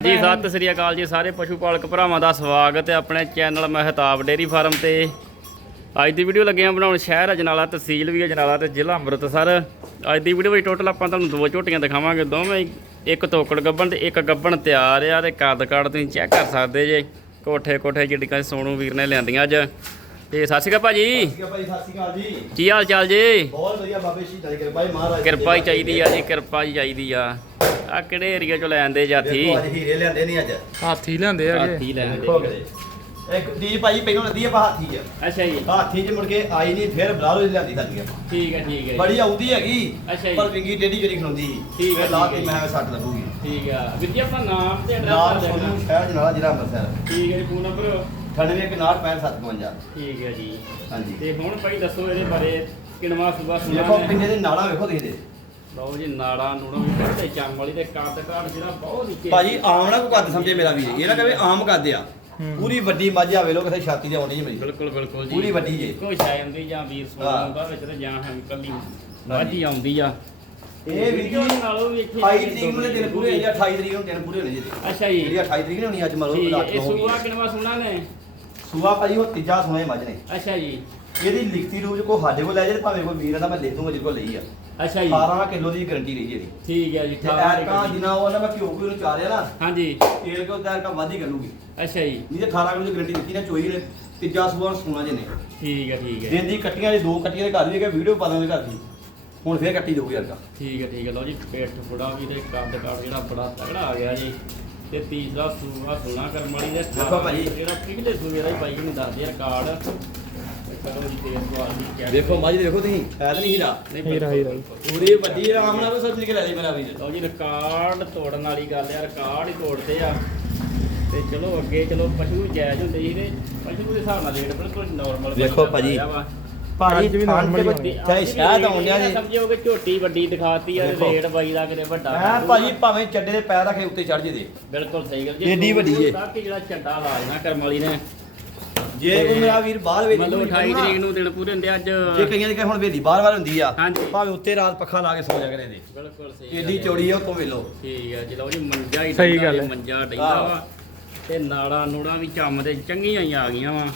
ਜੀ, ਸਤਿ ਸ੍ਰੀ ਅਕਾਲ ਜੀ ਸਾਰੇ ਪਸ਼ੂ ਪਾਲਕ ਭਰਾਵਾਂ ਦਾ ਸਵਾਗਤ ਹੈ ਆਪਣੇ ਚੈਨਲ ਮਹਿਤਾਬ ਡੇਰੀ ਫਾਰਮ ਤੇ। ਅੱਜ ਦੀ ਵੀਡੀਓ ਲੱਗੇ ਆ ਬਣਾਉਣ ਸ਼ਹਿਰ ਅਜਨਾਲਾ, ਤਹਿਸੀਲ ਵੀ ਅਜਨਾਲਾ ਤੇ ਜ਼ਿਲ੍ਹਾ ਅੰਮ੍ਰਿਤਸਰ। ਅੱਜ ਦੀ ਵੀਡੀਓ ਵਿੱਚ ਟੋਟਲ ਆਪਾਂ ਤੁਹਾਨੂੰ ਦੋ ਝੋਟੀਆਂ ਦਿਖਾਵਾਂਗੇ, ਦੋਵੇਂ ਇੱਕ ਤੋਕੜ ਗੱਬਣ ਤੇ ਇੱਕ ਗੱਬਣ ਤਿਆਰ ਆ ਤੇ ਕੱਦ ਕਾਰਡ ਤੁਸੀਂ ਚੈੱਕ ਕਰ ਸਕਦੇ ਜੇ। ਕੋਠੇ ਕੋਠੇ ਜਿਹੜੀਆਂ ਸੋਨੂ ਵੀਰ ਨੇ ਲਿਆਂਦੀਆਂ ਅੱਜ। ਤੇ ਸਤਿ ਸ਼੍ਰੀ ਅਕਾਲ ਭਾਜੀ। ਸਤਿ ਸ਼੍ਰੀ ਅਕਾਲ ਭਾਈ ਸਤਿ ਸ਼੍ਰੀ ਅਕਾਲ ਜੀ। ਕੀ ਹਾਲ ਚਾਲ ਜੀ? ਬਹੁਤ ਵਧੀਆ ਬਾਬੇ ਸ਼ਹੀਦਾਂ ਦੀ ਕਿਰਪਾ ਹੈ ਮਹਾਰਾਜ ਦੀ ਕਿਰਪਾ ਹੀ ਚਾਹੀਦੀ ਆ ਜੀ ਕਿਰਪਾ ਹੀ ਚਾਹੀਦੀ ਆ। ਆ ਕਿਹੜੇ ਏਰੀਆ ਚੋਂ ਲੈ ਆਂਦੇ ਜਾਥੀ ਦੇਖੋ ਅੱਜ ਹੀਰੇ ਲਿਆਂਦੇ ਨਹੀਂ ਅੱਜ। ਹਾਥੀ ਲਿਆਂਦੇ ਆ ਹਾਥੀ ਲੈ ਦੇਖੋ ਆਂਦੇ ਕਿਤੇ ਇੱਕ ਦੀ ਭਾਈ ਪਹਿਲਾਂ ਲੱਦੀ ਆਪਾਂ ਹਾਥੀ ਆ ਅੱਛਾ ਜੀ। ਹਾਥੀ ਚ ਮੁੜ ਕੇ ਆਈ ਨਹੀਂ ਫਿਰ ਬਲਾਰੋ ਦੀ ਲਿਆਂਦੀ ਸਾਡੀ ਆਪਾਂ। ਠੀਕ ਹੈ ਠੀਕ ਹੈ ਜੀ। ਬੜੀ ਆਉਂਦੀ ਹੈਗੀ ਅੱਛਾ ਜੀ। ਪਰ ਵਿੰਗੀ ਡੇਡੀ ਜਿਹੜੀ ਖਲੋਂਦੀ। ਠੀਕ ਹੈ, ਫਿਰ ਲਾ ਠੀਕ ਕੇ ਹੈ। ਮੈਂ ਸੱਟ ਲੱਗੂਗੀ। ਠੀਕ ਆ। ਜੀ ਆਪਣਾ ਨਾਮ ਤੇ ਨਾਮ ਐਡਰੈਸ ਦੱਸ ਸੋਨੂੰ ਦੇਣਾ ਸ਼ਹਿਰ ਜਨਾਲਾ ਜ਼ਿਲ੍ਹਾ ਅੰਮ੍ਰਿਤਸਰ। ਠੀਕ ਹੈ ਜੀ ਫੋਨ ਨੰਬਰ 98 ਠੀਕ ਹੈ ਜੀ। ਹਾਂਜੀ। ਤੇ ਹੁਣ ਭਾਈ ਦੱਸੋ ਇਹਦੇ ਬਾਰੇ ਕਿਨਵਾ ਸੁਬਾ ਦੇਖੋ ਸੁਣਾ ਪਿੰਡੇ ਦੇ ਨਾਲਾਂ ਵੇਖੋ ਤੁਸੀਂ ਦੇ ਲਓ ਜੀ ਨਾੜਾ ਨੂੜਾ ਵੀ ਬੜੇ ਚੰਮ ਵਾਲੀ ਤੇ ਕੱਦ ਕਾੜ ਜਿਹੜਾ ਬਹੁਤ ਨੀਚੇ ਭਾਜੀ ਆਮ ਨਾ ਕੋਈ ਕੱਦ ਸਮਝੇ ਮੇਰਾ ਵੀਰ। ਇਹ ਨਾ ਕਹੇ ਆਮ ਕੱਦ ਆ। ਪੂਰੀ ਵੱਡੀ ਮੱਝ ਆਵੇ ਲੋ ਕਿਸੇ ਛਾਤੀ ਤੇ ਆਉਣੀ ਜੀ ਮੇਰੀ ਬਿਲਕੁਲ ਬਿਲਕੁਲ ਜੀ। ਪੂਰੀ ਵੱਡੀ ਜੇ। ਕੋਈ ਸ਼ਾਇ ਆਉਂਦੀ ਜਾਂ ਵੀਰ ਸੋਨਾ ਹਾਂ। ਹੁੰਦਾ ਵਿੱਚ ਤੇ ਜਾਂ ਹਮ ਕੱਲੀ। ਵਾਜੀ ਆਉਂਦੀ ਆ। ਇਹ ਵੀਰ ਜੀ ਨਾਲੋਂ ਵੀ ਇੱਥੇ 28 ਤਰੀਕ ਨੂੰ ਦਿਨ ਪੂਰੇ ਹੋਏ ਜਾਂ 28 ਤਰੀਕ ਨੂੰ ਦਿਨ ਪੂਰੇ ਹੋਣੇ ਜੀ। ਇਹਦੇ। ਅੱਛਾ ਜੀ। ਜਿਹੜੀ 28 ਤਰੀਕ ਨੂੰ ਹੋਣੀ ਅੱਜ ਮੰਨ ਠੀਕ ਲਓ ਹੈ, ਰਾਤ ਇਹ ਨੂੰ ਸੂਆ ਕਿਨਵਾ ਸੁਣਾ ਨੇ? ਸੂਆ ਭਾਜੀ ਉਹ ਤੀਜਾ ਸੋਹਣਾ ਮੱਝ ਨੇ ਅੱਛਾ ਜੀ। ਇਹਦੀ ਲਿਖਤੀ ਰੂਪ ਚ ਕੋ ਸਾਡੇ ਕੋਲ ਲੈ ਜੇ ਭਾਵੇਂ ਕੋਈ ਵੀਰ ਦਾ ਮੈਂ ਲੈ ਦੂੰਗਾ ਜਿਹਦੇ ਕੋਲ ਲਈ ਆ। ਅੱਛਾ ਜੀ। 18 ਕਿਲੋ ਦੀ ਗਾਰੰਟੀ ਰਹੀ ਇਹਦੀ। ਠੀਕ ਹੈ ਜੀ ਤੇ ਐਰਕਾ ਜਿੰਨਾ ਉਹ ਨਾ ਮੈਂ ਘਿਓ ਕੋਈ ਨੂੰ ਚਾਰਿਆ ਨਾ ਹਾਂਜੀ। ਤੇਲ ਕੇ ਉਹਦਾ ਐਰਕਾ ਵਾਧੀ ਕਰੂਗੀ। ਅੱਛਾ ਜੀ। ਨਹੀਂ ਤੇ 18 ਕਿਲੋ ਦੀ ਗਾਰੰਟੀ ਦਿੱਤੀ ਨਾ ਚੋਈ ਨੇ ਤੀਜਾ ਸੂਆ ਸੋਨਾ ਜੇ ਨੇ ਠੀਕ ਹੈ ਠੀਕ ਹੈ। ਦਿਨ ਦੀ ਕੱਟੀਆਂ ਦੇ ਦੋ ਕੱਟੀਆਂ ਦੇ ਘਰ ਵੀ ਕਿ ਵੀਡੀਓ ਪਾ ਦਾਂਗੇ ਘਰ ਦੀ। ਹੁਣ ਫੇਰ ਕੱਟੀ ਜਾਊਗੀ ਐਰਕਾ ਠੀਕ ਹੈ ਠੀਕ ਹੈ। ਲਓ ਜੀ ਪੇਟ ਫੁੜਾ ਵੀ ਤੇ ਕੱਦ ਕਾੜ ਜਿਹੜਾ ਬੜਾ ਤਗੜਾ ਆ ਗਿਆ ਜੀ। ਤੇ ਤੀਸਰਾ ਸੂਆ ਸੁਣਾ ਕਰਮ ਵਾਲੀ ਦੇ ਦੇਖੋ ਭਾਜੀ। ਜਿਹੜਾ ਪਿਛਲੇ ਸੂਏ ਦਾ ਹੀ ਬਾਈ ਨੂੰ ਦੱਸਦੇ ਆ ਕਾਰਡ ਤੇ ਕਰੋ ਜੀ ਤੇਜ਼ ਸਵਾਲ ਦੀ ਕਹਿ ਦੇਖੋ ਮੱਝ ਦੇਖੋ ਤੁਸੀਂ ਫਾਇਦ ਨਹੀਂ ਹੀਰਾ ਨਹੀਂ ਹੀਰਾ, ਹੀਰਾ। ਪੂਰੀ ਵੱਡੀ ਆਰਾਮ ਨਾਲ ਸੋਚ ਕੇ ਲੈ ਲਈ ਮੇਰਾ ਵੀਰ ਲਓ ਜੀ ਰਿਕਾਰਡ ਤੋੜਨ ਵਾਲੀ ਗੱਲ ਆ ਰਿਕਾਰਡ ਹੀ ਤੋੜਦੇ ਆ ਤੇ ਚਲੋ ਅੱਗੇ ਚਲੋ ਪਸ਼ੂ ਜਾਇਜ਼ ਹੁੰਦੇ ਸੀ ਤੇ ਪਸ਼ੂ ਦੇ ਹਿਸਾਬ ਨਾਲ ਰੇਟ ਬਿਲਕੁਲ ਨਾਰਮਲ ਦੇਖੋ ਭਾਜੀ। ਅੱਜ ਵੀ ਤੇ ਹੀ ਵੱਡੀ- ਚਾਹੇ ਸ਼ਾਇਦ ਆਉਂਦਿਆਂ ਨੇ ਸਮਝੋ ਕਿ ਝੋਟੀ ਵੱਡੀ ਦਿਖਾਤੀ ਆ। ਰੇਟ ਬਾਈ ਦਾ ਕਿਤੇ ਵੱਡਾ ਮੈਂ ਭਾਜੀ। ਭਾਵੇਂ ਚੱਡੇ ਦੇ ਪੈਰ ਰੱਖੇ ਉੱਤੇ ਚੜ ਜੇ ਦੇ ਬਿਲਕੁਲ ਸਹੀ ਗੱਲ ਏਡੀ ਵੱਡੀ ਏ। ਤਾਂ ਕਿ ਜਿਹੜਾ ਛੱਡਾ ਲਾ ਦੇਣਾ ਕਰਮ ਵਾਲੀ ਨੇ ਜੇ ਕੋਈ ਮੇਰਾ ਵੀਰ ਬਾਹਰ ਵਿੱਚ ਮਤਲਬ 28 ਤਰੀਕ ਨੂੰ ਦਿਨ ਪੂਰੇ ਹੁੰਦੇ ਅੱਜ ਜੇ ਕਈਆਂ ਦੀ ਕਹੇ ਹੁਣ ਵੇਦੀ ਬਾਹਰ ਬਾਹਰ ਹੁੰਦੀ ਆ ਹਾਂਜੀ। ਭਾਵੇਂ ਉੱਤੇ ਰਾਤ ਪੱਖਾ ਲਾ ਕੇ ਸੌ ਜਾ ਕਰੇ ਦੇ ਬਿਲਕੁਲ ਸਹੀ ਏਡੀ। ਚੌੜੀ ਆ ਉਹ ਤੋਂ ਵੇਲੋ ਠੀਕ ਹੈ ਚਲੋ ਜੀ ਮੰਜਾ ਹੀ ਸਹੀ ਗੱਲ ਜੀ, ਹੈ। ਮੰਜਾ ਆਹੋ। ਵਾ ਤੇ ਨਾੜਾ ਨੂੜਾ ਵੀ ਚੰਮ ਤੇ ਚੰਗੀਆਂ ਹੀ ਆ ਗਈਆਂ ਵਾ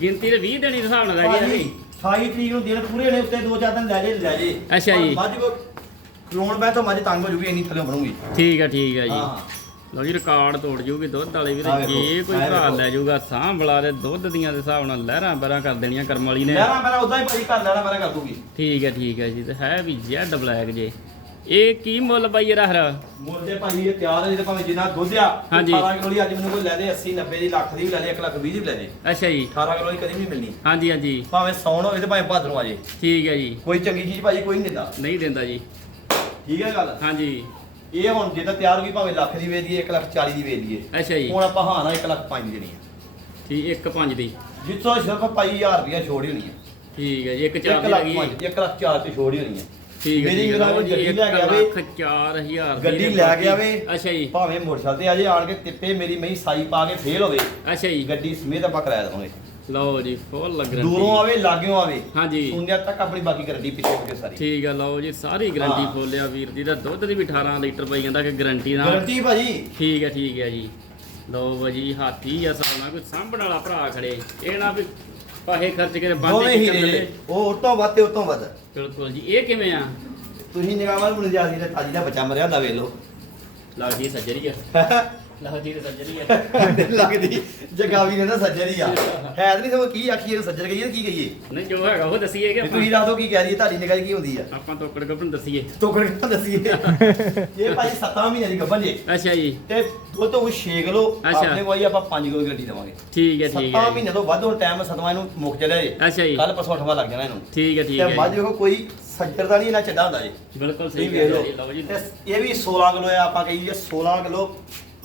ਗਿਣਤੀ ਤੇ 20 ਦਿਨ ਦੇ ਹਿਸਾਬ ਨਾਲ ਰਹਿ ਗਈ ਭਾਜੀ 28 ਤਰੀਕ ਨੂੰ ਦਿਨ ਪੂਰੇ ਨੇ ਉੱਤੇ ਦੋ ਚਾਰ ਦਿਨ ਲੈ ਜੇ। ਲੈ ਜੇ। ਅੱਛਾ ਜੀ। ਮੱਝ ਕੋ ਖਲੋਣ ਬੈ ਤਾਂ ਮੱਝ ਤੰਗ ਹੋ ਜੂਗੀ ਇੰਨੀ ਥੱਲੇ ਬਣੂਗੀ। ਠੀਕ ਹੈ ਠੀਕ ਹੈ ਜੀ। ਹਾਂ। ਲਓ ਜੀ ਰਿਕਾਰਡ ਤੋੜ ਜੂਗੀ ਦੁੱਧ ਵਾਲੀ ਵੀ ਆਹ ਵੇਖੋ, ਜੇ ਕੋਈ ਆਹ ਘਰ ਵੇਖੋ। ਲੈ ਜਾਊਗਾ ਸਾਹ ਬਲਾ ਦੇ ਦੁੱਧ ਦੀਆਂ ਦੇ ਹਿਸਾਬ ਨਾਲ। ਲਹਿਰਾਂ ਬਹਿਰਾਂ ਕਰ ਦੇਣੀਆਂ ਕਰਮ ਵਾਲੀ ਨੇ। ਲੈਣਾ ਮੇਰਾ ਉਦਾਂ ਹੀ ਭਾਜੀ ਘਰ ਲੈਣਾ ਮੇਰਾ ਕਰ ਦੂਗੀ। ਠੀਕ ਹੈ ਠੀਕ ਹੈ ਜੀ। ਤੇ ਹੈ ਵੀ ਜੈਡ ਬਲੈਕ ਜੇ। ਇਹ ਕੀ ਮੁੱਲ ਬਾਈ ਇਹਦਾ ਹਰ ਮੁੱਲ ਤੇ ਭਾਜੀ ਇਹ ਤਿਆਰ ਹੈ ਜਿਹਦੇ ਭਾਵੇਂ ਜਿੰਨਾ ਦੁੱਧ ਆ ਉਹ ਹਾਂਜੀ। 18 ਕਿਲੋ ਦੀ ਅੱਜ ਮੈਨੂੰ ਕੋਈ ਲੈ ਦੇ 80 90 ਦੀ ਲੱਖ ਦੀ ਵੀ ਲੈ ਦੇ 1 ਲੱਖ 20 ਦੀ ਵੀ ਲੈ ਦੇ। ਅੱਛਾ ਜੀ। 18 ਕਿਲੋ ਦੀ ਕਦੀ ਵੀ ਨਹੀਂ ਮਿਲਣੀ। ਹਾਂਜੀ ਹਾਂਜੀ। ਭਾਵੇਂ ਸੌਣ ਹੋਵੇ ਤੇ ਭਾਵੇਂ ਭਾਦਰੋਂ ਆ ਜੇ। ਠੀਕ ਹੈ ਜੀ। ਕੋਈ ਚੰਗੀ ਚੀਜ਼ ਭਾਜੀ ਕੋਈ ਨਹੀਂ ਦਿੰਦਾ। ਨਹੀਂ ਦਿੰਦਾ ਜੀ। ਠੀਕ ਹੈ ਗੱਲ? ਹਾਂਜੀ। ਇਹ ਹੁਣ ਜੇ ਤਾਂ ਤਿਆਰ ਗਈ ਭਾਵੇਂ ਲੱਖ ਦੀ ਵੇਚ ਦਈਏ 1 ਲੱਖ 40 ਦੀ ਵੇਚ ਅੱਛਾ ਜੀ। ਹੁਣ ਆਪਾਂ ਹਾਂ ਨਾ 1 ਲੱਖ 5 ਦੀ ਦੇਣੀ ਹੈ ਠੀਕ ਇੱਕ ਪੰਜ ਦੀ। ਜਿੱਥੋਂ ਸਿਰਫ ਭਾਈ 1000 ਰੁਪਇਆ ਛੋੜ ਹੋਣੀ ਹੈ ਠੀਕ ਹੈ ਜੀ ਇੱਕ ਚਾਰ 1 ਦੀ ਲੱਖ ਲੱਗੀ। 5 1 ਲੱਖ 4 ਤੇ ਛੋੜ ਹੋਣੀ ਹੈ ਠੀਕ ਹੈ ਮੇਰੀ ਲਓ ਕੋਈ ਜੀ, ਗੱਡੀ ਇੱਕ ਲੈ ਕੇ ਆਵੇ, ਲੱਖ ਚਾਰ ਹਜ਼ਾਰ ਦੀ ਗੱਡੀ ਲੈ ਕੇ ਆਵੇ। ਅੱਛਾ ਜੀ। ਭਾਵੇਂ ਮੋਟਰਸਾਈਕਲ ਤੇ ਅਜੇ ਆਣ ਕੇ ਤਿੱਪੇ ਮੇਰੀ ਮਹੀਂ ਸਾਈ ਪਾ ਕੇ ਫੇਲ ਹੋਵੇ। ਅੱਛਾ ਜੀ। ਗੱਡੀ ਸਮੇਤ ਆਪਾਂ ਕਰਾਇਆ ਦਵਾਂਗੇ। ਲਓ ਜੀ ਫੁੱਲ ਲੱਗ ਦੂਰੋਂ ਆਵੇ ਲਾਗਿਓਂ ਆਵੇ। ਹਾਂਜੀ। ਸੁਣਿਆ ਤੱਕ ਆਪਣੀ ਬਾਕੀ ਗਰੰਟੀ ਪਿੱਛੇ ਪਿੱਛੇ ਸਾਰੀ। ਠੀਕ ਹੈ ਲਓ ਜੀ ਸਾਰੀ ਗਾਰੰਟੀ ਹਾਂ। ਫੋਲਿਆ ਵੀਰ ਜੀ ਦਾ। ਦੁੱਧ ਦੀ ਵੀ 18 ਲੀਟਰ ਪਈ ਜਾਂਦਾ ਕਿ ਗਾਰੰਟੀ ਨਾਲ। ਗਰੰਟੀ ਭਾਜੀ। ਠੀਕ ਹੈ ਠੀਕ ਹੈ ਜੀ। ਲਓ ਬਾਜੀ ਹਾਥੀ ਆ ਸਾਹਮਣਾ ਕੋਈ ਸਾਂਭਣ ਵਾਲਾ ਭਰਾ ਖੜੇ। ਇਹ ਨਾ ਵੀ ਪਾਹੇ ਖਰਚ ਕੇ ਦੋਵੇਂ ਬਾਂਦੇ ਹੀ ਨੇ। ਉਹ ਉਤੋਂ ਵੱਧ ਤੇ ਉਤੋਂ ਵੱਧ। ਬਿਲਕੁਲ ਜੀ। ਇਹ ਕਿਵੇਂ ਆ? ਤੁਸੀਂ ਨਿਗਾਹਾਂ ਨੂੰ ਜਾਦੀ ਦਾ ਤਾਜੀ ਦਾ ਬੱਚਾ ਮਰਿਆ ਹੁੰਦਾ ਵੇਖ ਲਓ। ਲੱਗਦੀ ਸੱਜਰੀ ਆ। ਲੱਗਦੀ ਤੇ ਸੱਜਰੀ ਆ। ਲੱਗਦੀ ਜਗਾਵੀ ਨੇ ਨਾ ਸੱਜਰੀ ਆ। ਹੈ ਤਾਂ ਨਹੀਂ ਸਭ ਕੀ ਆਖੀਏ ਸੱਜਰ ਗਈ ਕੀ ਕਹੀਏ? ਨਹੀਂ ਜੋ ਹੈਗਾ ਉਹ ਦਸੀਏ ਕਿ ਵੀ ਤੁਸੀਂ ਆਪਾਂ ਦੱਸੋ ਕੀ ਕਹਿ ਰਹੀ ਤੁਹਾਡੀ ਨਿਗਾਹ 'ਚ ਕੀ ਹੁੰਦੀ ਆ? ਆਪਾਂ ਤੋਕੜ ਗੱਪਣ ਦਸੀਏ। ਟੋਕਰ ਕਿੱਥੋਂ ਦੱਸੀਏ। ਇਹ ਭਾਜੀ 7 ਮਹੀਨੇ ਦੀ ਗੱਭਣ ਜੇ। ਅੱਛਾ ਜੀ। ਤੇ ਦੁੱਧ ਉਹ 6 ਕਿਲੋ ਅੱਛਾ। ਆਪਣੇ ਕੋਈ ਆਪਾਂ 5 ਕਿਲੋ ਗੱਡੀ ਦੇਵਾਂਗੇ। ਠੀਕ ਹੈ 7 ਠੀਕ ਹੈ ਜੀ। ਮਹੀਨੇ ਤੋਂ ਵੱਧ ਹੁਣ ਟਾਈਮ ਸਤਵਾਂ ਇਹਨੂੰ ਮੁੱਕ ਚਲਿਆ ਜੇ। ਅੱਛਾ ਜੀ। ਕੱਲ ਪਰਸੋਂ ਅਠਵਾਂ ਲੱਗ ਜਾਣਾ ਇਹਨੂੰ। ਠੀਕ ਹੈ ਠੀਕ ਤੇ ਹੈ ਮੱਝ ਜੀ। ਵੇਖੋ ਕੋਈ ਸੱਜਰ ਦਾ ਨਹੀਂ ਇਹਨਾਂ ਚੱਡਾ ਹੁੰਦਾ ਜੀ। ਬਿਲਕੁਲ ਤੁਸੀਂ ਸਹੀ ਵੇਖ ਹੈ। ਲਓ ਜੀ ਲਓ। ਜੀ ਤੇ ਇਹ ਵੀ 16 ਕਿਲੋ ਆ ਆਪਾਂ ਕਹੀਏ 16 ਕਿਲੋ।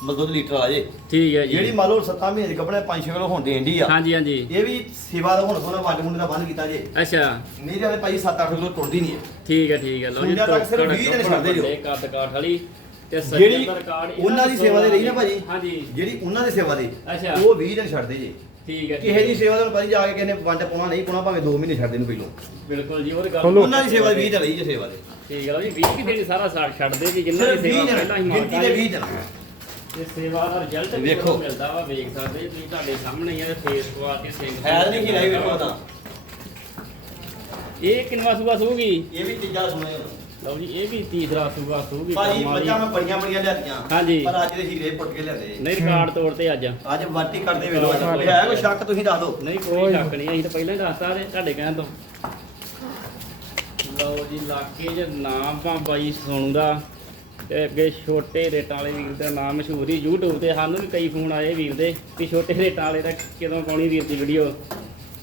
ਦੁੱਧ ਲੀਟਰ ਆ ਜੇ। ਠੀਕ ਹੈ ਜਿਹੜੀ ਜੀ ਮੰਨ ਲਓ 7 ਮਹੀਨੇ ਦੀ ਗੱਭਣੇ 5-6 ਕਿਲੋ ਹੁਣ ਦੇਂਦੀ ਆ। ਹਾਂਜੀ ਹਾਂਜੀ। ਇਹ ਵੀ ਸੇਵਾ ਦਾ ਹੁਣ ਸੋਨਾ ਵੰਡ ਮੁੰਡੇ ਦਾ ਬੰਦ ਕੀਤਾ ਜੇ। ਅੱਛਾ। ਨਹੀਂ ਤੇ ਭਾਈ 7-8 ਕਿਲੋ ਟੁੱਟਦੀ ਨਹੀਂ ਹੈ। ਠੀਕ ਹੈ ਠੀਕ ਹੈ। ਲਓ ਜੀ ਤੱਕ ਸਿਰਫ 20 ਦਿਨ ਛੱਡਦੇ ਜੋ। ਕੱਦ ਕਾਠ ਵਾਲੀ ਤੇ ਸੱਜਣ ਜਿਹੜੀ ਦਾ ਰਿਕਾਰਡ ਉਹਨਾਂ ਦੀ ਸੇਵਾ ਦੇ ਰਹੀ ਨਾ ਭਾਜੀ। ਹਾਂਜੀ। ਜਿਹੜੀ ਉਹਨਾਂ ਦੀ ਸੇਵਾ ਦੇ। ਅੱਛਾ। ਉਹ 20 ਦਿਨ ਛੱਡਦੇ ਜੇ। ਠੀਕ ਹੈ ਕਿਸੇ ਦੀ। ਸੇਵਾ ਤੁਹਾਨੂੰ ਭਾਜੀ ਜਾ ਕੇ ਕਿਸੇ ਨੇ ਵੰਡ ਪਾਉਣਾ ਨਹੀਂ ਪਾਉਣਾ ਭਾਵੇਂ 2 ਮਹੀਨੇ ਛੱਡ ਦੇਣ ਪਹਿਲੋਂ। ਬਿਲਕੁਲ ਜੀ ਉਹ ਖੋਲੋ। ਉਹਨਾਂ ਦੀ ਸੇਵਾ 20 ਦਿਨ ਰਹੀ ਜੇ ਸੇਵਾ ਦੇ। ਠੀਕ ਹੈ ਲਓ ਜੀ 20 ਕਿ ਦਿਨ ਸਾਰਾ ਸਾੜ ਛੱਡਦੇ ਜੀ ਜਿੰਨਾਂ ਸਿਰਫ ਦੀ 20 ਸੇਵਾ ਦਿਨ ਪਹਿਲਾਂ ਹੀ ਗਿਣਤੀ ਦੇ 20 ਦਿਨ। ਤੇ ਸੇਵਾ ਦਾ ਰਿਜ਼ਲਟ ਵੇਖੋ। ਜਦੋਂ ਮਿਲਦਾ ਵਾ ਵੇਖ ਸਕਦੇ ਜੀ, ਤੁਸੀਂ ਤੁਹਾਡੇ ਸਾਹਮਣੇ ਹੀ ਆ ਫੇਸ ਕੁਆਲਿਟੀ ਸਿੰਘ ਹੈ ਤਾਂ ਨਹੀਂ ਕੀ ਲਾਈ ਵੇਖੋ ਤਾਂ ਇਹ ਕਿੰਨਵਾ ਸੂਆ ਸੂਗੀ? ਇਹ ਵੀ ਤੀਜਾ ਸੁਣੇ ਲਓ ਜੀ ਇਹ ਵੀ ਤੀਸਰਾ ਸੂਆ ਸੂਗੀ। ਭਾਜੀ ਕਰਮ ਵਾਲੀ। ਬੱਚਾ ਮੈਂ ਬੜੀਆਂ ਬੜੀਆਂ ਲਿਆਦੀਆਂ। ਹਾਂਜੀ। ਪਰ ਅੱਜ ਦੇ ਹੀਰੇ ਪੁੱਟ ਕੇ ਲਿਆਂਦੇ। ਨਹੀਂ ਰਿਕਾਰਡ ਤੋੜਤੇ ਅੱਜ। ਅੱਜ ਵਾਟੀ ਕਰਦੇ ਵੇਲੋ ਅੱਜ ਕੋਈ ਹੈ ਕੋਈ ਸ਼ੱਕ ਤੁਸੀਂ ਦੱਸ ਦਿਓ। ਨਹੀਂ ਕੋਈ ਸ਼ੱਕ ਨਹੀਂ। ਅਸੀਂ ਤਾਂ ਪਹਿਲਾਂ ਹੀ ਦੱਸਤਾ ਤੇ ਤੁਹਾਡੇ ਕਹਿਣ ਤੋਂ। ਲਓ ਜੀ ਇਲਾਕੇ 'ਚ ਨਾਮ ਪਾ ਬਾਈ ਸੋਨੂ ਦਾ। ਤੇ ਅੱਗੇ ਛੋਟੇ ਰੇਟਾਂ ਵਾਲੇ ਵੀਰ ਦਾ ਨਾਮ ਮਸ਼ਹੂਰ ਹੀ YouTube ਤੇ ਸਾਨੂੰ ਵੀ ਕਈ ਫੋਨ ਆਏ ਵੀਰ ਦੇ ਵੀ ਛੋਟੇ ਰੇਟਾਂ ਵਾਲੇ ਦਾ ਕਦੋਂ ਪਾਉਣੀ ਵੀਰ ਦੀ ਵੀਡੀਓ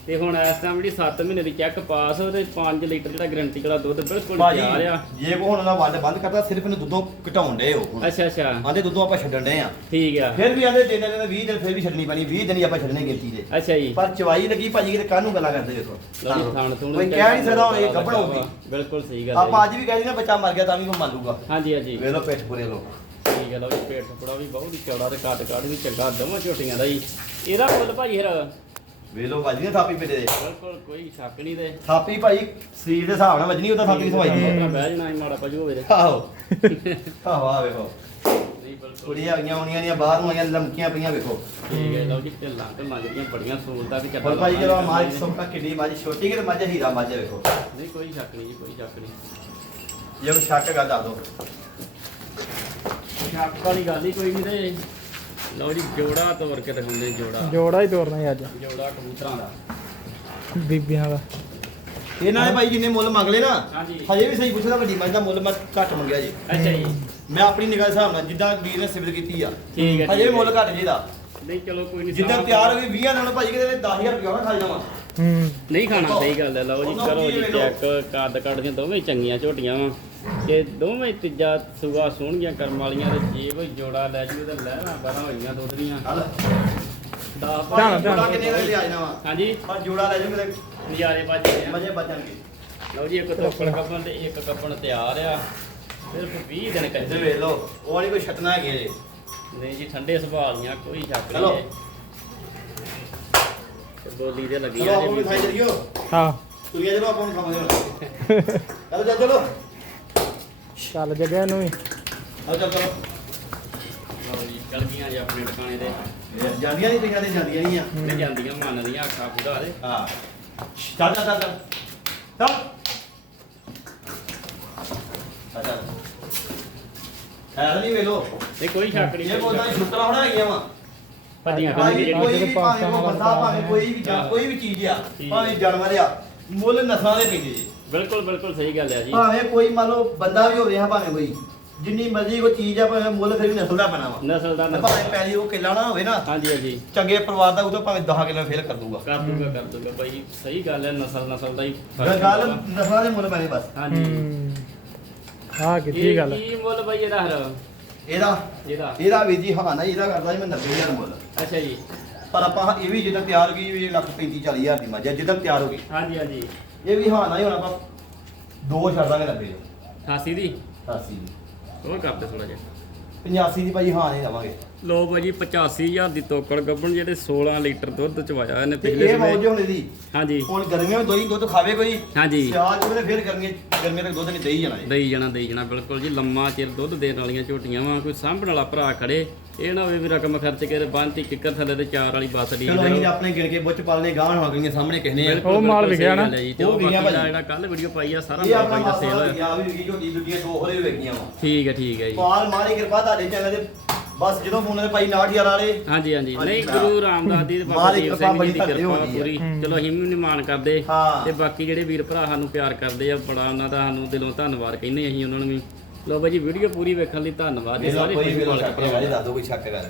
ਤੇ ਹੁਣ ਇਸ ਟਾਈਮ ਜਿਹੜੀ 7 ਮਹੀਨੇ ਦੀ ਚੈੱਕ ਪਾਸ ਤੇ 5 ਲੀਟਰ ਜਿਹੜਾ ਗਰੰਟੀ ਵਾਲਾ ਦੁੱਧ ਬਿਲਕੁਲ ਤਿਆਰ ਆ। ਜੇ ਕੋ ਹੁਣ ਉਹਨਾਂ ਵੱਲ ਬੰਦ ਕਰਦਾ ਸਿਰਫ ਇਹਨੂੰ ਦੁੱਧੋਂ ਘਟਾਉਣ ਡੇ ਹੋ ਅੱਛਾ ਅੱਛਾ। ਆਂਦੇ ਦੁੱਧੋਂ ਆਪਾਂ ਛੱਡਣ ਡੇ ਆ। ਠੀਕ ਆ। ਫਿਰ ਵੀ ਆਂਦੇ ਦਿਨ ਦਿਨ 20 ਦਿਨ ਫਿਰ ਵੀ ਛੱਡਣੀ ਪੈਣੀ 20 ਦਿਨ ਹੀ ਆਪਾਂ ਛੱਡਣੇ ਗਿਣਤੀ ਦੇ। ਅੱਛਾ ਜੀ। ਪਰ ਚਵਾਈ ਲੱਗੀ ਭਾਜੀ ਕਿਤੇ ਕਾਹਨੂੰ ਗੱਲਾਂ ਕਰਦੇ ਦੇਖੋ। ਥਾਣ ਥੂਣ ਕੋਈ ਕਹਿ ਨਹੀਂ ਸਕਦਾ ਹੁਣ ਇਹ ਗੱਭਣ ਹੋਊਗੀ। ਬਿਲਕੁਲ ਸਹੀ ਗੱਲ ਆਪਾਂ ਅੱਜ ਵੀ ਕਹਿੰਦੇ ਨਾ ਬੱਚਾ ਮਰ ਗਿਆ ਤਾਂ ਵੀ ਉਹ ਮੰਨ ਲੂਗਾ ਹਾਂਜੀ ਹਾਂਜੀ। ਵੇਖ ਲਓ ਪਿੱਠ ਪੁਰੇ ਲੋ ਠੀਕ ਹੈ ਲਓ ਜੀ ਪੇਟ ਟੁਕੜਾ ਵੀ ਬਹੁਤ ਹੀ ਚੌੜਾ ਤੇ ਕੱਟ ਕੱਟ ਵੀ ਚੰਗਾ ਦੋਵਾਂ ਝੋਟੀਆਂ ਦਾ ਜੀ। ਇਹਦਾ ਮੁੱਲ ਭਾਈ ਫਿਰ ਵੇਖ ਲਓ ਭਾਜੀ ਨੇ ਥਾਪੀ ਪਿੱਟੇ ਦੇ ਬਿਲਕੁਲ ਕੋਈ ਸ਼ੱਕ ਨਹੀਂ ਤੇ। ਥਾਪੀ ਭਾਈ ਸਰੀਰ ਦੇ ਹਿਸਾਬ ਨਾਲ ਵੱਜਣੀ ਉਹਦਾ ਥਾਪੀ ਸਵਾਈ ਦੀ ਬਹਿ ਜਣਾ ਹੀ ਮਾੜਾ ਪਜੂ ਹੋਵੇ ਤੇ। ਆਹੋ। ਆਹੋ ਆ ਵੇਖੋ। ਨਹੀਂ ਬਿਲਕੁਲ ਕੁੜੀਆਂ ਆਈਆਂ ਹੋਣੀਆਂ ਦੀਆਂ ਬਾਹਰ ਨੂੰ ਆਈਆਂ ਲਮਕੀਆਂ ਪਈਆਂ ਵੇਖੋ। ਠੀਕ ਹੈ ਲਓ ਜੀ ਢਿੱਲਾਂ ਢਿੱਲਾਂ ਜਿਹੜੀਆਂ ਬੜੀਆਂ ਸਹੂਲਤਾਂ ਵੀ ਪਰ ਭਾਈ ਜਦੋਂ ਮਾਝ ਸੁੱਕਾ ਕਿੱਡੀ ਮਾਝ ਛੋਟੀ ਕਿ ਮਾਝ ਹੀਰਾ ਮਾਝ ਵੇਖੋ। ਨਹੀਂ ਕੋਈ ਸ਼ੱਕ ਨਹੀਂ ਜੀ ਕੋਈ ਸ਼ੱਕ ਨਹੀਂ। ਜੇ ਕੋਈ ਸ਼ੱਕ ਹੈਗਾ ਦੱਸ ਦਿਓ। ਸ਼ੱਕ ਵਾਲੀ ਗੱਲ ਹੀ ਕੋਈ ਨਹੀਂ ਤੇ। ਲਓ ਜੀ ਜੋੜਾ ਤੋੜ ਕੇ ਦਿਖਾਉਂਦੇ ਜੋੜਾ। ਜੋੜਾ ਹੀ ਤੋਰਨਾ ਹੀ ਅੱਜ। ਜੋੜਾ ਕਬੂਤਰਾਂ ਦਾ। ਬੀਬੀਆਂ ਦਾ। ਇਹਨਾਂ ਨੇ ਭਾਈ ਜਿੰਨੇ ਮੁੱਲ ਮੰਗ ਲਏ ਨਾ ਹਾਂਜੀ। ਹਜੇ ਵੀ ਸਹੀ ਪੁੱਛਦਾ ਵੱਡੀ ਮਾਝ ਦਾ ਮੁੱਲ ਮੈਂ ਘੱਟ ਮੰਗਿਆ ਜੀ। ਅੱਛਾ ਜੀ। ਮੈਂ ਆਪਣੀ ਨਿਗਾਹ ਦੇ ਹਿਸਾਬ ਨਾਲ ਜਿੱਦਾਂ ਵੀਰ ਨੇ ਸਿਫਤ ਕੀਤੀ ਆ ਠੀਕ ਹੈ ਹਜੇ ਵੀ ਮੁੱਲ। ਘੱਟ ਜਿਹਦਾ। ਨਹੀਂ ਚਲੋ ਕੋਈ ਨਹੀਂ ਜਿੱਦਾਂ ਤਿਆਰ ਹੋ ਗਈ 20 ਨਾਲ ਭਾਜੀ ਕਿਤੇ 10000 ਰੁਪਏ ਨਾ ਖਾ ਜਾਵਾਂ। ਹੂੰ। ਨਹੀਂ ਖਾਣਾ ਸਹੀ ਗੱਲ ਹੈ ਲਓ ਜੀ ਕਰੋ ਜੀ। ਚੈੱਕ। ਕੱਦ ਕੱਢ ਦੋਵੇਂ ਚੰਗੀਆਂ ਝੋਟੀਆਂ ਵਾ। ਤੇ ਦੋਵੇਂ ਤੀਜਾ ਸੁਗਾ ਸੋਹਣੀਆਂ ਕਰਮ ਵਾਲੀਆਂ ਤੇ ਜੇ ਕੋਈ ਜੋੜਾ ਲੈ ਜੂ ਤੇ ਲਹਿਰਾਂ ਬਾਰਾਂ ਹੋਈਆਂ ਦੁੱਧ ਦੀਆਂ। ਹਲ 10 ਧਿਆਨ, ਜੋੜਾ ਕਿੰਨੇ ਦਾ ਲਿਆ ਜਾਣਾ ਵਾ? ਹਾਂਜੀ। ਪਰ ਜੋੜਾ ਲੈ ਜਾਓ ਕਿਤੇ। ਨਜ਼ਾਰੇ ਬਾਜੀ ਆ। ਮਜ਼ੇ ਬਚਣਗੇ ਲਓ ਜੀ ਇੱਕ ਤੋਕੜ ਕੱਪਣ ਤੇ ਇੱਕ ਕੱਪਣ ਤਿਆਰ ਆ। ਸਿਰਫ 20 ਦਿਨ ਕੱਢੇ। ਵੇਖ ਲਓ ਉਹ ਨਹੀਂ ਕੋਈ ਛੱਟਣਾ ਹੈਗੇ ਜੀ। ਨਹੀਂ ਜੀ ਠੰਡੇ ਸੁਭਾਅ ਦੀਆਂ ਕੋਈ ਸ਼ੱਕ। ਨਹੀਂ ਤੇ ਬੋਲੀ ਦੇ ਲੱਗੀ ਆ ਜੀ। ਹਾਂ। ਤੁਰੀਆ ਚਲੋ ਆਪਾਂ ਨੂੰ ਖਾਵਾਂਗੇ ਹੁਣ ਚਲੋ ਚੱਲ। ਚਲੋ ਜਗਿਆ ਇਹਨੂੰ ਵੀ। ਆ ਚੱਲ ਚਲੋ ਲਓ ਜੀ ਚਲ ਗਈਆਂ ਜੀ ਆਪਣੇ ਟਿਕਾਣੇ ਤੇ। ਇਹ ਜਾਂਦੀਆਂ ਨਹੀਂ ਪਈਆਂ ਤੇ ਜਾਂਦੀਆਂ ਨਹੀਂ ਆ। ਤੇ ਜਾਂਦੀਆਂ ਮੰਨਦੀਆਂ ਅੱਖਾਂ ਪੂਰਾ ਦੇ ਹਾਂ। ਚੱਲ ਚੱਲ ਚੱਲ ਚੱਲ। ਚੱਲ। ਚੱਲ ਚੱਲ। ਹੈ ਨਹੀਂ ਵੇਲੋ ਨਹੀਂ ਕੋਈ ਸ਼ੱਕ ਨਹੀਂ। ਇਹ ਕੋਦਾਂ ਛੁੱਟਣਾ ਹੋਣਾ ਹੈਗੀਆਂ ਵਾ। ਭੱਜੀਆਂ ਭਾਈ ਜਿਹੜੀਆਂ ਕੋਈ ਵੀ ਭਾਵੇਂ ਉਹ ਬੰਦਾ ਭਾਵੇਂ ਕੋਈ ਵੀ ਜਾਂ ਕੋਈ ਵੀ ਚੀਜ਼ ਆ ਭਾਵੇਂ ਜਾਨਵਰ ਆ ਮੁੱਲ ਨਸਲਾਂ ਦੇ ਪੈਂਦੇ ਜੀ। ਬਿਲਕੁਲ ਬਿਲਕੁਲ ਸਹੀ ਗੱਲ ਹੈ ਜੀ। ਭਾਵੇਂ ਕੋਈ ਮੰਨ ਲਓ ਬੰਦਾ ਵੀ ਹੋਵੇ ਹਾਂ ਭਾਵੇਂ ਕੋਈ ਜਿੰਨੀ ਮਰਜ਼ੀ ਕੋਈ ਚੀਜ਼ ਆ ਭਾਵੇਂ ਮੁੱਲ ਫਿਰ ਵੀ ਨਸਲ ਦਾ ਪੈਣਾ ਵਾ। ਨਸਲ ਦਾ ਨਸਲ ਭਾਵੇਂ ਪੈਲੀ ਉਹ ਕਿੱਲਾ ਨਾ ਹੋਵੇ ਨਾ ਹਾਂਜੀ ਹਾਂਜੀ। ਚੰਗੇ ਪਰਿਵਾਰ ਦਾ ਉਹ ਤਾਂ ਭਾਵੇਂ 10 ਕਿਲੋ ਫੇਲ ਕਰ ਦੂਗਾ। ਕਰ ਦੂਗਾ ਕਰ ਦੂਗਾ ਬਾਈ ਸਹੀ ਗੱਲ ਹੈ ਨਸਲ ਨਸਲ ਦਾ ਹੀ ਫ਼ਰਕ ਗੱਲ ਹੁੰਦਾ ਵਾ। ਨਸਲਾਂ ਦੇ ਮੁੱਲ ਪੈਣੇ ਬਸ। ਹਾਂਜੀ। ਹੂੰ। ਕੀਤੀ ਇਹ ਗੱਲ ਕੀ ਮੁੱਲ ਬਾਈ ਇਹਦਾ ਹਰ ਇਹਦਾ? ਇਹਦਾ? ਇਹਦਾ ਵੀ ਜੀ ਹਾਂ ਨਾ ਇਹਦਾ ਕਰਦਾ ਜੀ ਮੈਂ 90000 ਮੁੱਲ। ਅੱਛਾ ਜੀ। ਪਰ ਆਪਾਂ ਇਹ ਵੀ ਜਦੋਂ ਤਿਆਰ ਹੋ ਗਈ ਇਹ ਲੱਖ 35 40000 ਦੀ ਮੱਝ ਆ ਜਦੋਂ ਤਿਆਰ ਹੋ ਗਈ। ਹਾਂਜੀ ਹਾਂਜੀ। ਇਹ ਵੀ ਹਾਂ ਨਾ ਹੀ ਹੁਣ ਆਪਾਂ ਦੋ ਛੱਡ ਦਾਂਗੇ 90 ਦੇ 88 ਦੀ? 80 ਦੀ। ਹੋਰ ਕਰਦੇ ਥੋੜਾ ਜਿਹਾ। 85 ਦੀ ਭਾਈ ਹਾਂ ਨਹੀਂ ਦਵਾਂਗੇ। ਲੋ ਬਾਜੀ 85000 ਦੀ ਤੋਕੜ ਗੱਬਣ ਜਿਹੜੇ 16 ਲੀਟਰ ਦੁੱਧ ਚਵਾਇਆ ਇਹਨੇ ਤੇ ਪਿਛਲੇ ਇਹ ਮੌਜ ਸਮੇਂ ਹੁਣ ਇਹਦੀ ਹਾਂਜੀ। ਹੁਣ ਗਰਮੀਆਂ ਵਿੱਚ ਦੋਈ ਦੁੱਧ ਖਾਵੇ ਕੋਈ ਹਾਂਜੀ। ਸਿਆਲ ਚ ਉਹਨੇ ਫਿਰ ਗਰਮੀਆਂ ਤੱਕ ਦੁੱਧ ਨਹੀਂ ਦੇਈ ਜਾਣਾ ਜੀ ਦੇਈ ਜਾਣਾ ਦੇਈ ਜਾਣਾ ਬਿਲਕੁਲ ਜੀ ਲੰਮਾ ਚਿਰ ਦੁੱਧ ਦੇਣ ਵਾਲੀਆਂ ਝੋਟੀਆਂ ਵਾ ਕੋਈ ਸਾਂਭਣ ਵਾਲਾ ਭਰਾ ਖੜੇ ਇਹ ਨਾ ਹੋਵੇ ਵੀ ਰਕਮ ਖਰਚ ਕੇ ਤੇ ਬੰਨਤੀ ਕਿੱਕਰ ਥੱਲੇ ਤੇ ਚਾਰ ਵਾਲੀ ਬੱਸ ਡੀ ਚਲੋ ਅਸੀਂ ਤਾਂ ਆਪਣੇ ਗਿਣ ਕੇ ਬੁੱਚ ਪਾਲਨੇ ਗਾਂ ਹੋ ਗਈਆਂ ਸਾਹਮਣੇ ਕਿਸਨੇ ਆ ਉਹ ਮਾਲ ਵਿਕਿਆ ਨਾ? ਤੇ ਉਹ ਵਿਕਿਆ ਭਾਜੀ। ਜਿਹੜਾ ਕੱਲ ਵੀਡੀਓ ਪਾਈ ਆ ਸਾਰਾ ਮਾਲ ਪਾਈ ਦਾ ਸੇਲ ਗਿਆ ਵੀ ਵਿਕੀ ਝੋਟੀ ਦੁੱਡੀਆਂ ਦੋ ਹੋਰੇ ਵੇਖੀਆਂ ਵਾ ਠੀਕ ਹੈ ਠੀਕ ਹੈ ਜੀ ਪਾਲ ਮਾਰੀ ਕਿਰਪਾ ਤੁਹਾਡੇ ਚੈਨਲ ਦੇ ਬਸ ਜਦੋਂ ਫੋਨ ਤੇ ਭਾਈ 90000 ਵਾਲੇ ਹਾਂਜੀ ਹਾਂਜੀ ਨਹੀਂ ਭਰਾ। ਗੁਰੂ ਰਾਮਦਾਸ ਦੀ ਤੇ ਬਾਬਾ ਮਾਲਿਕ ਦੀਪ ਸਿੰਘ ਜੀ ਦੀ ਬੜੀ ਕਿਰਪਾ ਹੁੰਦੀ ਆ। ਪੂਰੀ। ਚਲੋ ਅਸੀਂ ਵੀ ਨਿਮਾਨ ਕਰਦੇ ਹਾਂ। ਤੇ ਬਾਕੀ ਜਿਹੜੇ ਵੀਰ ਭਰਾ ਸਾਨੂੰ ਪਿਆਰ ਕਰਦੇ ਆ ਬੜਾ ਉਹਨਾਂ ਦਾ ਸਾਨੂੰ ਦਿਲੋਂ ਧੰਨਵਾਦ ਕਹਿੰਦੇ ਅਸੀਂ ਉਹਨਾਂ ਨੂੰ ਵੀ ਲੋ ਬਾਈ ਜੀ ਵੀਡੀਓ ਪੂਰੀ ਵੇਖਣ ਲਈ ਧੰਨਵਾਦ ਜੀ ਸਾਰੇ ਕੋਈ ਵੀ ਜੀ ਦਾ। ਦੱਸ ਦਿਓ ਕੋਈ ਸ਼ੱਕ ਹੈਗਾ